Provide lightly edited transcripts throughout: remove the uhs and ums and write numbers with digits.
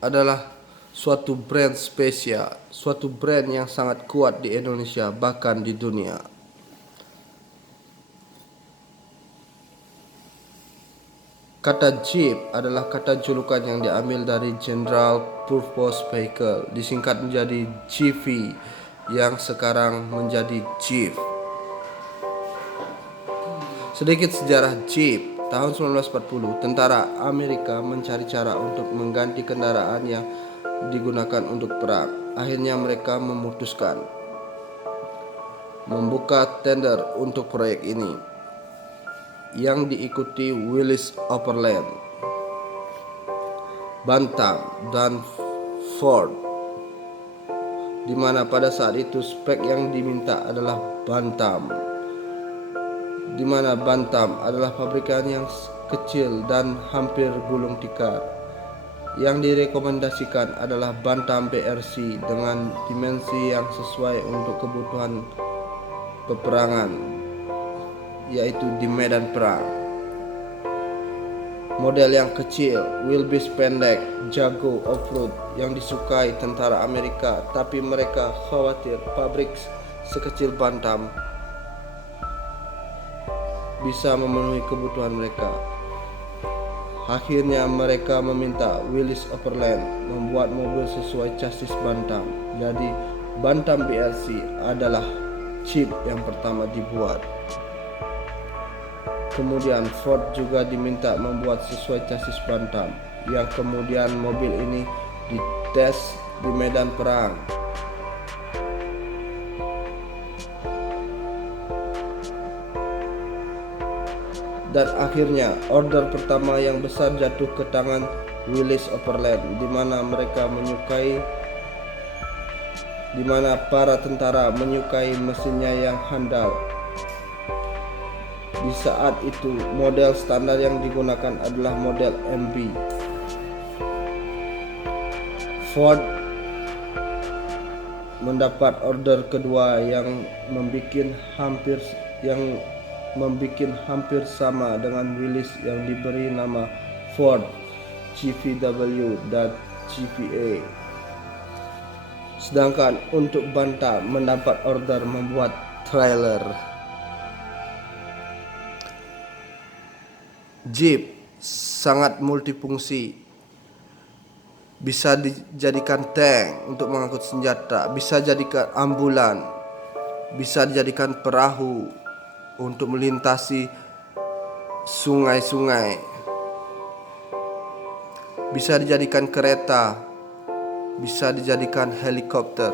adalah suatu brand spesial, suatu brand yang sangat kuat di Indonesia bahkan di dunia. Kata Jeep adalah kata julukan yang diambil dari General Purpose Vehicle, disingkat menjadi GV yang sekarang menjadi Jeep. Sedikit sejarah Jeep. Tahun 1940, tentara Amerika mencari cara untuk mengganti kendaraan yang digunakan untuk perang. Akhirnya mereka memutuskan membuka tender untuk proyek ini, yang diikuti Willys Overland, Bantam, dan Ford, di mana pada saat itu spek yang diminta adalah Bantam, di mana Bantam adalah pabrikan yang kecil dan hampir gulung tikar. Yang direkomendasikan adalah Bantam BRC dengan dimensi yang sesuai untuk kebutuhan peperangan, yaitu di medan perang. Model yang kecil, wheelbase pendek, jago off-road yang disukai tentara Amerika, tapi mereka khawatir pabrik sekecil Bantam bisa memenuhi kebutuhan mereka. Akhirnya mereka meminta Willys Overland membuat mobil sesuai chassis Bantam. Jadi Bantam BRC adalah Jeep yang pertama dibuat. Kemudian Ford juga diminta membuat sesuai chassis Bantam, yang kemudian mobil ini dites di medan perang. Dan akhirnya order pertama yang besar jatuh ke tangan Willys Overland, di mana para tentara menyukai mesinnya yang handal. Di saat itu model standar yang digunakan adalah model MB. Ford mendapat order kedua yang membuat hampir sama dengan Willys, yang diberi nama Ford GVW dan GVA. Sedangkan untuk Bantam mendapat order membuat trailer. Jeep sangat multifungsi. Bisa dijadikan tank untuk mengangkut senjata, bisa dijadikan ambulan, bisa dijadikan perahu untuk melintasi sungai-sungai, bisa dijadikan kereta, bisa dijadikan helikopter.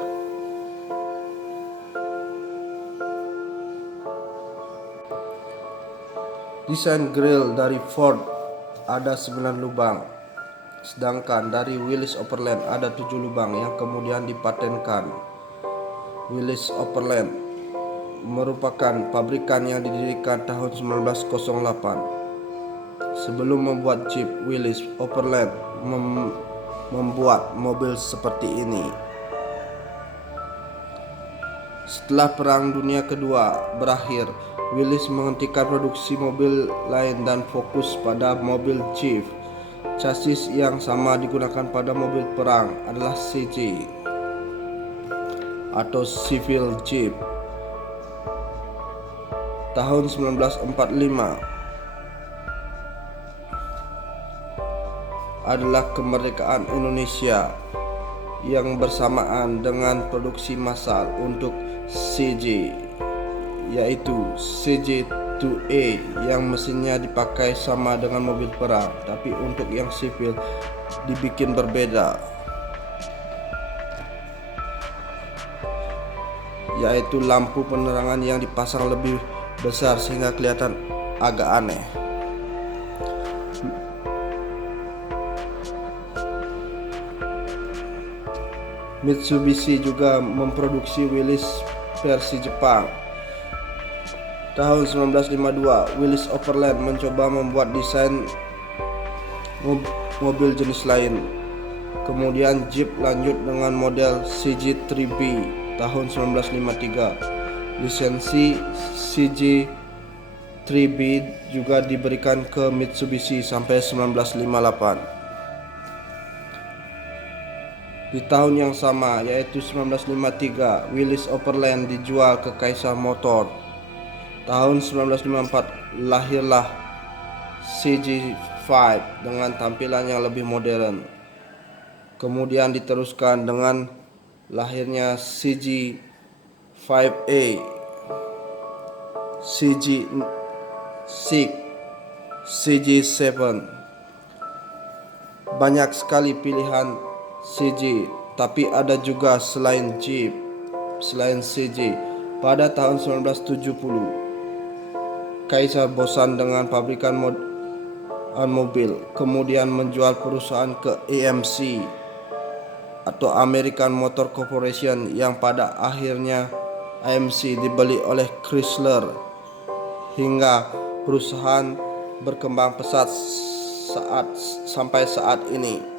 Desain grill dari Ford ada 9 lubang, sedangkan dari Willys Overland ada 7 lubang yang kemudian dipatenkan. Willys Overland merupakan pabrikan yang didirikan tahun 1908. Sebelum membuat Jeep, Willys Overland membuat mobil seperti ini. Setelah Perang Dunia Kedua berakhir, Willys menghentikan produksi mobil lain dan fokus pada mobil Jeep. Chassis yang sama digunakan pada mobil perang adalah CJ atau Civil Jeep. Tahun 1945 adalah kemerdekaan Indonesia, yang bersamaan dengan produksi massal untuk CJ, yaitu CJ2A, yang mesinnya dipakai sama dengan mobil perang, tapi untuk yang sipil dibikin berbeda, yaitu lampu penerangan yang dipasang lebih besar sehingga kelihatan agak aneh. Mitsubishi juga memproduksi Willys versi Jepang. Tahun 1952, Willys Overland mencoba membuat desain mobil jenis lain. Kemudian Jeep lanjut dengan model CJ3B tahun 1953. Lisensi CJ3B juga diberikan ke Mitsubishi sampai 1958. Di tahun yang sama, yaitu 1953, Willys Overland dijual ke Kaisar Motor. Tahun 1954 lahirlah CG5 dengan tampilan yang lebih modern. Kemudian diteruskan dengan lahirnya CG5A, CG6, CG7. Banyak sekali pilihan CG, tapi ada juga selain CG. Pada tahun 1970, Kaisar bosan dengan pabrikan mobil, kemudian menjual perusahaan ke AMC atau American Motor Corporation, yang pada akhirnya AMC dibeli oleh Chrysler, hingga perusahaan berkembang pesat sampai saat ini.